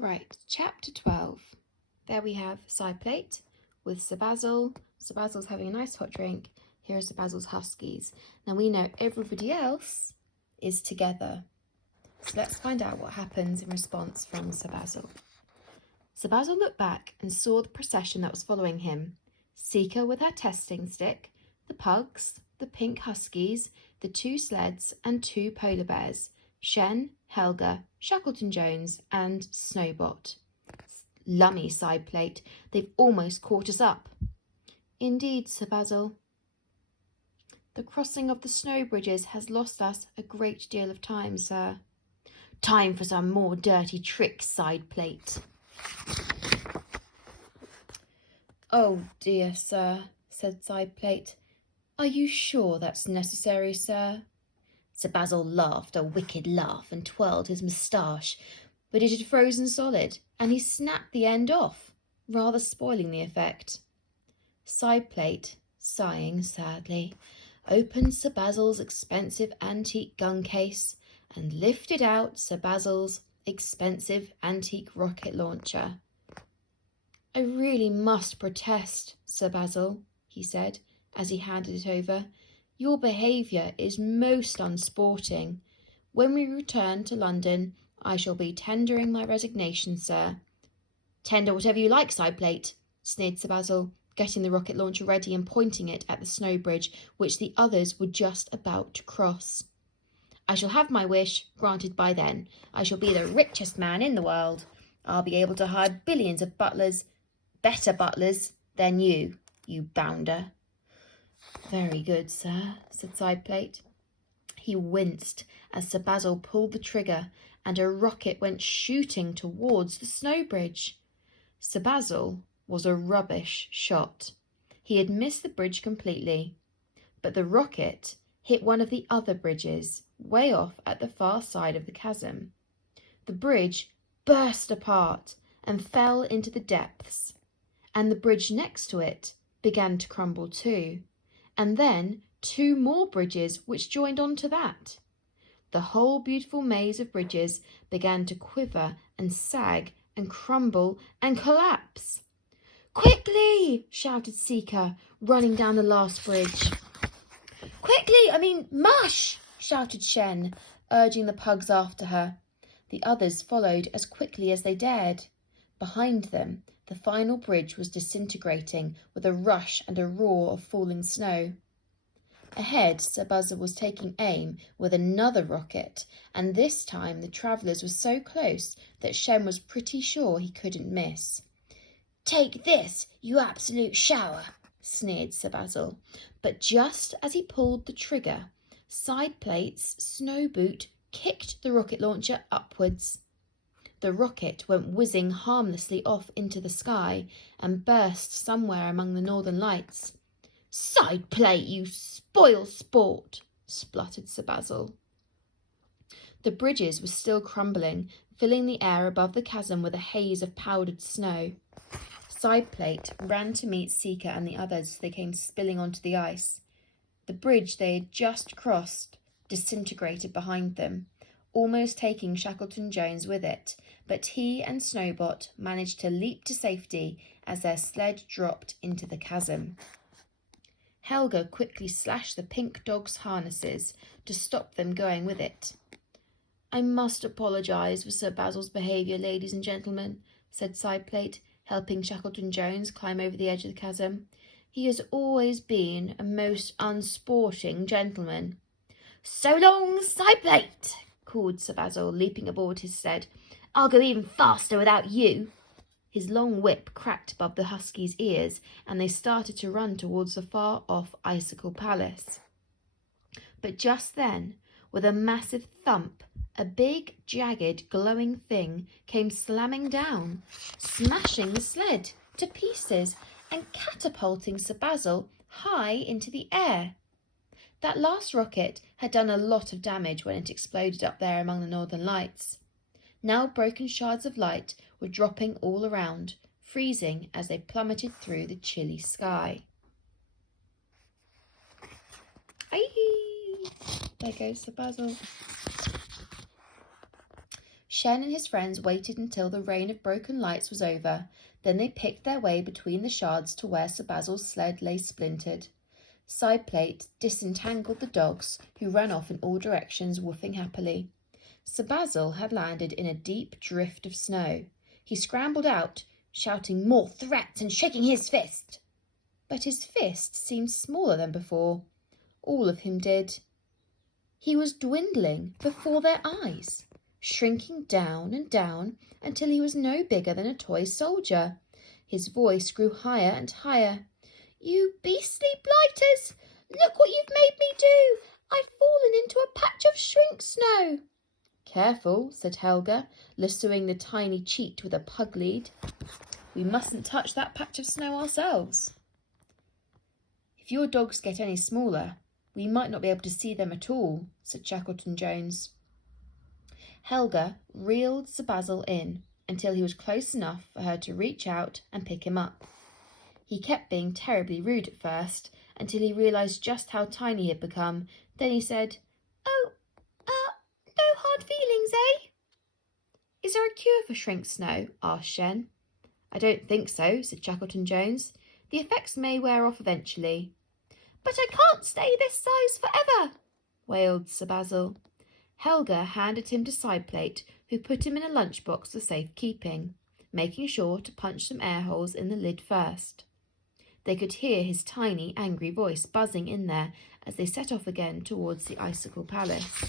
Right, chapter 12. There we have side plate with Sir Basil. Sir Basil's having a nice hot drink. Here are Sir Basil's huskies. Now we know everybody else is together. So let's find out what happens in response from Sir Basil. Sir Basil looked back and saw the procession that was following him. Seeker with her testing stick, the pugs, the pink huskies, the 2 sleds and 2 polar bears, Shen, Helga, Shackleton-Jones and Snowbot. Lummy side plate, they've almost caught us up. Indeed, Sir Basil. The crossing of the snow bridges has lost us a great deal of time, sir. Time for some more dirty tricks, side plate. Oh dear, sir, said side plate. Are you sure that's necessary, sir? Sir Basil laughed a wicked laugh and twirled his moustache, but it had frozen solid, and he snapped the end off, rather spoiling the effect. Side plate, sighing sadly, opened Sir Basil's expensive antique gun case and lifted out Sir Basil's expensive antique rocket launcher. I really must protest, Sir Basil, he said, as he handed it over. Your behaviour is most unsporting. When we return to London, I shall be tendering my resignation, sir. Tender whatever you like, side plate, sneered Sir Basil, getting the rocket launcher ready and pointing it at the snow bridge, which the others were just about to cross. I shall have my wish granted by then. I shall be the richest man in the world. I'll be able to hire billions of butlers, better butlers than you bounder. Very good, sir, said side plate. He winced as Sir Basil pulled the trigger and a rocket went shooting towards the snow bridge. Sir Basil was a rubbish shot. He had missed the bridge completely, but the rocket hit one of the other bridges way off at the far side of the chasm. The bridge burst apart and fell into the depths, and the bridge next to it began to crumble too, and then 2 more bridges which joined on to that. The whole beautiful maze of bridges began to quiver and sag and crumble and collapse. Quickly! Shouted Seeker, running down the last bridge. Quickly, mush! Shouted Shen, urging the pugs after her. The others followed as quickly as they dared. Behind them, the final bridge was disintegrating with a rush and a roar of falling snow. Ahead, Sir Basil was taking aim with another rocket, and this time the travellers were so close that Shen was pretty sure he couldn't miss. Take this, you absolute shower, sneered Sir Basil, but just as he pulled the trigger, side plate's snow boot kicked the rocket launcher upwards. The rocket went whizzing harmlessly off into the sky and burst somewhere among the northern lights. Side plate, you spoil sport, spluttered Sir Basil. The bridges were still crumbling, filling the air above the chasm with a haze of powdered snow. Side plate ran to meet Seeker and the others as they came spilling onto the ice. The bridge they had just crossed disintegrated behind them, almost taking Shackleton-Jones with it, but he and Snowbot managed to leap to safety as their sled dropped into the chasm. Helga quickly slashed the pink dog's harnesses to stop them going with it. I must apologise for Sir Basil's behaviour, ladies and gentlemen, said side plate, helping Shackleton-Jones climb over the edge of the chasm. He has always been a most unsporting gentleman. So long, side plate, called Sir Basil, leaping aboard his sled. I'll go even faster without you. His long whip cracked above the huskies' ears, and they started to run towards the far-off Icicle Palace. But just then, with a massive thump, a big, jagged, glowing thing came slamming down, smashing the sled to pieces and catapulting Sir Basil high into the air. That last rocket had done a lot of damage when it exploded up there among the northern lights. Now broken shards of light were dropping all around, freezing as they plummeted through the chilly sky. Aye! There goes Sir Basil. Shen and his friends waited until the rain of broken lights was over. Then they picked their way between the shards to where Sir Basil's sled lay splintered. Sideplate disentangled the dogs, who ran off in all directions, woofing happily. Sir Basil had landed in a deep drift of snow. He scrambled out, shouting more threats and shaking his fist. But his fist seemed smaller than before. All of him did. He was dwindling before their eyes, shrinking down and down until he was no bigger than a toy soldier. His voice grew higher and higher. "You beastly blighters! Look what you've made me do! I've fallen into a patch of shrink snow." "Careful," said Helga, lassoing the tiny cheat with a pug lead. "We mustn't touch that patch of snow ourselves." "If your dogs get any smaller, we might not be able to see them at all," said Shackleton Jones. Helga reeled Sir Basil in until he was close enough for her to reach out and pick him up. He kept being terribly rude at first until he realised just how tiny he had become. Then he said, "Oh, no hard feelings, eh?" "Is there a cure for shrink snow?" asked Shen. "I don't think so," said Shackleton Jones. "The effects may wear off eventually." "But I can't stay this size forever," wailed Sir Basil. Helga handed him to Sideplate, who put him in a lunchbox for safekeeping, making sure to punch some air holes in the lid first. They could hear his tiny, angry voice buzzing in there as they set off again towards the Icicle Palace.